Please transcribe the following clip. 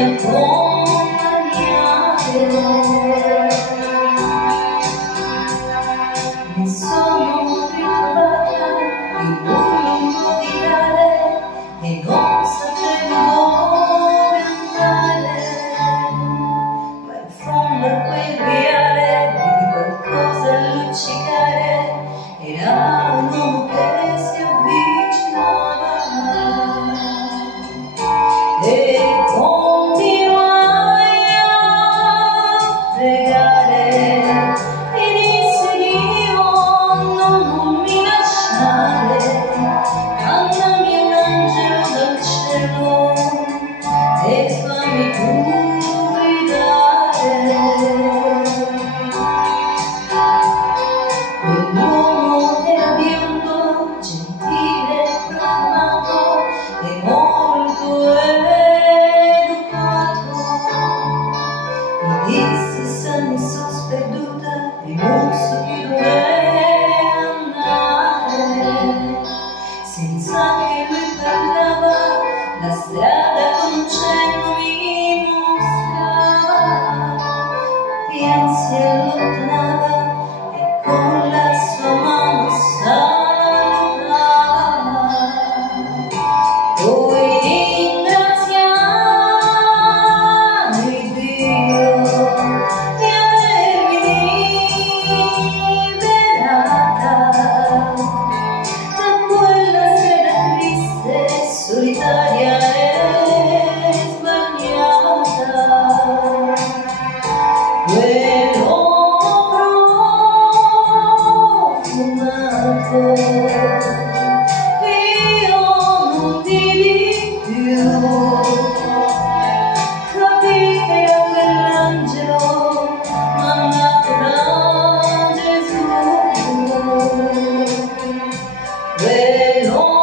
accompagnare. Mi sono ritrovata in un lungo viale e non sapevo dove andare, ma in fondo a quel viale vidi qualcosa luccicare. Era un uomo che si avvicinava e continuai a pregare e dissi: Dio, non mi lasciare, mandami un angelo dal cielo e fammi tu guidare. Quell'uomo era biondo, gentile, profumato e molto educato. Mi disse: se mi sono sperduta e non so più dove andare. Senza che lui parlava, la strada con un cenno mi mostrava. Pian si allontanava e con la sua mano salutava. Poi ringraziai Dio di avermi liberata da quella strada triste, solitaria e sbagliata. Quell'uomo profumato io non vidi più, capii che era quell'angelo mandato da Gesù. Quell'uomo